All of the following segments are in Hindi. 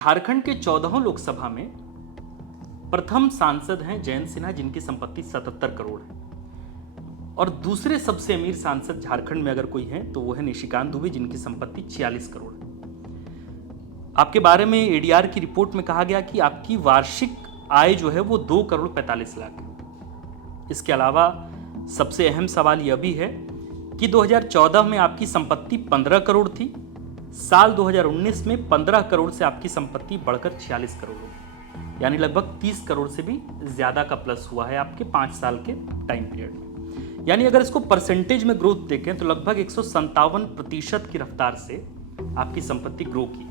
झारखंड के 14 लोकसभा में प्रथम सांसद हैं जयंत सिन्हा, जिनकी संपत्ति 77 करोड़ है। और दूसरे सबसे अमीर सांसद झारखंड में अगर कोई है तो वो है निशिकांत दुबे, जिनकी संपत्ति 46 करोड़ है। आपके बारे में एडीआर की रिपोर्ट में कहा गया कि आपकी वार्षिक आय जो है वो 2 करोड़ 45 लाख है। इसके अलावा सबसे अहम सवाल यह भी है कि 2014 में आपकी संपत्ति 15 करोड़ थी। साल 2019 में 15 करोड़ से आपकी संपत्ति बढ़कर 46 करोड़ हो गई, यानी लगभग 30 करोड़ से भी ज्यादा का प्लस हुआ है आपके 5 साल के टाइम पीरियड में। यानी अगर इसको परसेंटेज में ग्रोथ देखें तो लगभग 157% की रफ्तार से आपकी संपत्ति ग्रो की।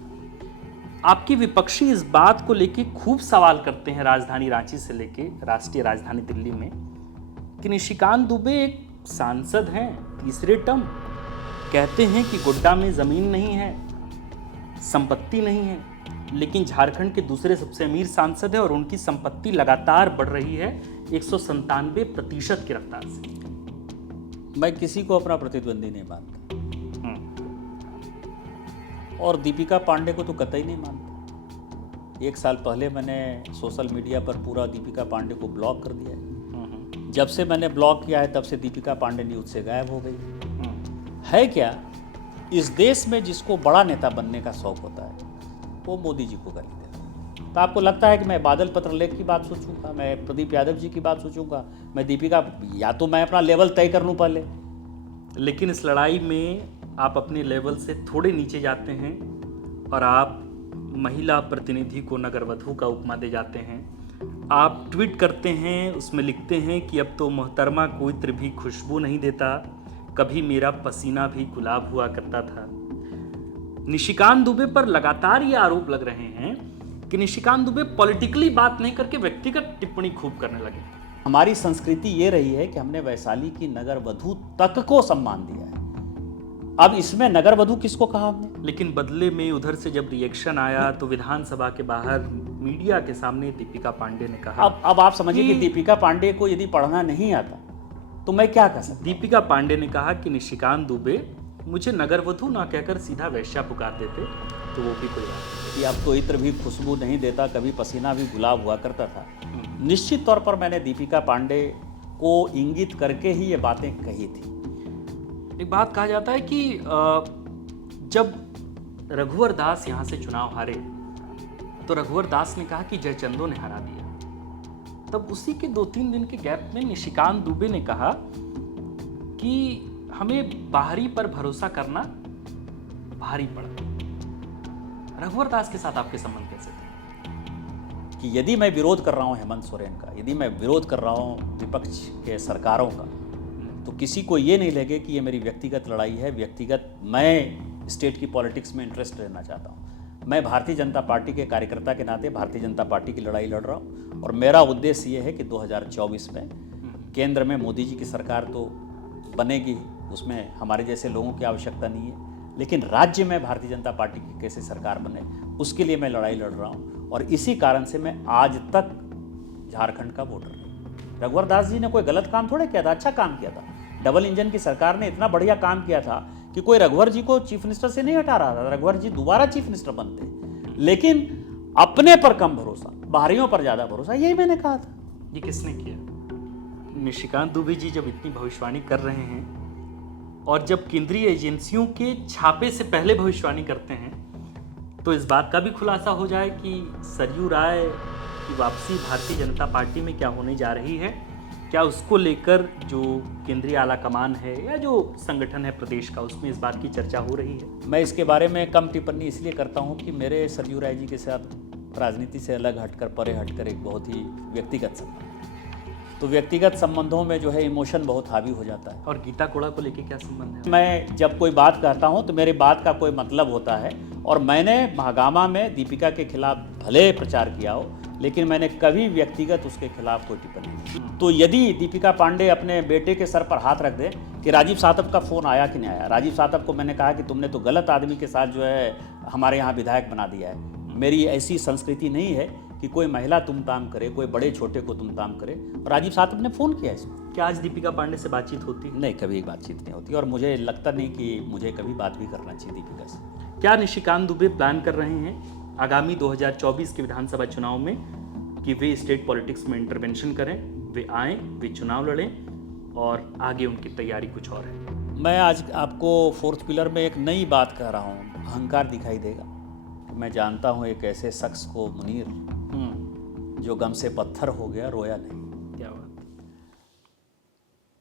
आपकी विपक्षी इस बात को लेके खूब सवाल करते हैं राजधानी रांची से लेके राष्ट्रीय राजधानी दिल्ली में कि निशिकांत दुबे एक सांसद हैं, तीसरे टर्म, कहते हैं कि गोड्डा में जमीन नहीं है, संपत्ति नहीं है, लेकिन झारखंड के दूसरे सबसे अमीर सांसद है और उनकी संपत्ति लगातार बढ़ रही है 197% की रफ्तार से। मैं किसी को अपना प्रतिद्वंदी नहीं मानता और दीपिका पांडे को तो कतई नहीं मानता। 1 साल पहले मैंने सोशल मीडिया पर पूरा दीपिका पांडे को ब्लॉक कर दिया है। जब से मैंने ब्लॉक किया है तब से दीपिका पांडे न्यूज से गायब हो गई है। क्या इस देश में जिसको बड़ा नेता बनने का शौक होता है वो मोदी जी को गाली देता है। तो आपको लगता है कि मैं बादल पत्रलेख की बात सोचूंगा, मैं प्रदीप यादव जी की बात सोचूंगा, मैं दीपिका, या तो मैं अपना लेवल तय कर लूं पहले। लेकिन इस लड़ाई में आप अपने लेवल से थोड़े नीचे जाते हैं और आप महिला प्रतिनिधि को नगरवधु का उपमा दे जाते हैं। आप ट्वीट करते हैं, उसमें लिखते हैं कि अब तो मोहतरमा को इत्र भी खुशबू नहीं देता, कभी मेरा पसीना भी गुलाब हुआ करता था। निशिकांत दुबे पर लगातार ये आरोप लग रहे हैं कि निशिकांत दुबे पॉलिटिकली बात नहीं करके व्यक्तिगत टिप्पणी खूब करने लगे। हमारी संस्कृति ये रही है कि हमने वैशाली की नगरवधु तक को सम्मान दिया है। अब इसमें नगरवधु किसको कहा हमने? लेकिन बदले में उधर से जब रिएक्शन आया तो विधानसभा के बाहर मीडिया के सामने दीपिका पांडे ने कहा, अब आप समझिए कि दीपिका पांडे को यदि पढ़ना नहीं आता तो मैं क्या कर सकता। दीपिका पांडे ने कहा कि निशिकांत दुबे मुझे नगरवधु ना कहकर सीधा वैश्या पुकार देते तो वो भी कोई बात कि अब तो इत्र भी खुशबू नहीं देता, कभी पसीना भी गुलाब हुआ करता था। निश्चित तौर पर मैंने दीपिका पांडे को इंगित करके ही ये बातें कही थी। एक बात कहा जाता है कि जब रघुवर दास यहाँ से चुनाव हारे तो रघुवर दास ने कहा कि जयचंदो ने हरा दिया। तब उसी के 2-3 दिन के गैप में निशिकांत दुबे ने कहा कि हमें बाहरी पर भरोसा करना भारी पड़ा। रघुवर दास के साथ आपके संबंध कैसे थे? कि यदि मैं विरोध कर रहा हूं हेमंत सोरेन का, यदि मैं विरोध कर रहा हूं विपक्ष के सरकारों का, तो किसी को ये नहीं लगे कि ये मेरी व्यक्तिगत लड़ाई है, व्यक्तिगत मैं स्टेट की पॉलिटिक्स में इंटरेस्ट लेना चाहता हूँ। मैं भारतीय जनता पार्टी के कार्यकर्ता के नाते भारतीय जनता पार्टी की लड़ाई लड़ रहा हूँ और मेरा उद्देश्य ये है कि 2024 में केंद्र में मोदी जी की सरकार तो बनेगी, उसमें हमारे जैसे लोगों की आवश्यकता नहीं है, लेकिन राज्य में भारतीय जनता पार्टी की कैसे सरकार बने उसके लिए मैं लड़ाई लड़ रहा हूँ। और इसी कारण से मैं आज तक झारखंड का वोटर हूँ। रघुवर दास जी ने कोई गलत काम थोड़े किया था, अच्छा काम किया था। डबल इंजन की सरकार ने इतना बढ़िया काम किया था कि कोई रघुवर जी को चीफ मिनिस्टर से नहीं हटा रहा था। रघुवर जी दोबारा चीफ मिनिस्टर बनते, लेकिन अपने पर कम भरोसा, बाहरियों पर ज्यादा भरोसा, यही मैंने कहा था। ये किसने किया? निशिकांत दुबे जी जब इतनी भविष्यवाणी कर रहे हैं और जब केंद्रीय एजेंसियों के छापे से पहले भविष्यवाणी करते हैं तो इस बात का भी खुलासा हो जाए कि सरयू राय की वापसी भारतीय जनता पार्टी में क्या होने जा रही है। क्या उसको लेकर जो केंद्रीय आला कमान है या जो संगठन है प्रदेश का, उसमें इस बात की चर्चा हो रही है? मैं इसके बारे में कम टिप्पणी इसलिए करता हूं कि मेरे सरयू राय जी के साथ राजनीति से अलग हटकर, परे हटकर एक बहुत ही व्यक्तिगत संबंध, तो व्यक्तिगत संबंधों में जो है इमोशन बहुत हावी हो जाता है। और गीता कोड़ा को लेके क्या संबंध है? मैं जब कोई बात कहता हूं तो मेरी बात का कोई मतलब होता है। और मैंने महागामा में दीपिका के खिलाफ भले प्रचार किया हो, लेकिन मैंने कभी व्यक्तिगत उसके खिलाफ कोई टिप्पणी नहीं की। तो यदि दीपिका पांडे अपने बेटे के सर पर हाथ रख दे कि राजीव सातव का फोन आया कि नहीं आया, राजीव सातव को मैंने कहा कि तुमने तो गलत आदमी के साथ जो है हमारे यहाँ विधायक बना दिया है। मेरी ऐसी संस्कृति नहीं है कि कोई महिला तुमताम करे, कोई बड़े छोटे को तुमताम करे। और राजीव सातव ने फोन किया इसको। क्या आज दीपिका पांडे से बातचीत होती है? नहीं, कभी बातचीत नहीं होती और मुझे लगता नहीं कि मुझे कभी बात भी करना चाहिए दीपिका से। क्या निशिकांत दुबे प्लान कर रहे हैं आगामी 2024 के विधानसभा चुनाव में कि वे स्टेट पॉलिटिक्स में इंटरवेंशन करें, वे आएँ, वे चुनाव लड़ें और आगे उनकी तैयारी कुछ और है। मैं आज आपको फोर्थ पिलर में एक नई बात कह रहा हूँ, अहंकार दिखाई देगा। मैं जानता हूँ एक ऐसे शख्स को, मुनीर, जो गम से पत्थर हो गया, रोया नहीं।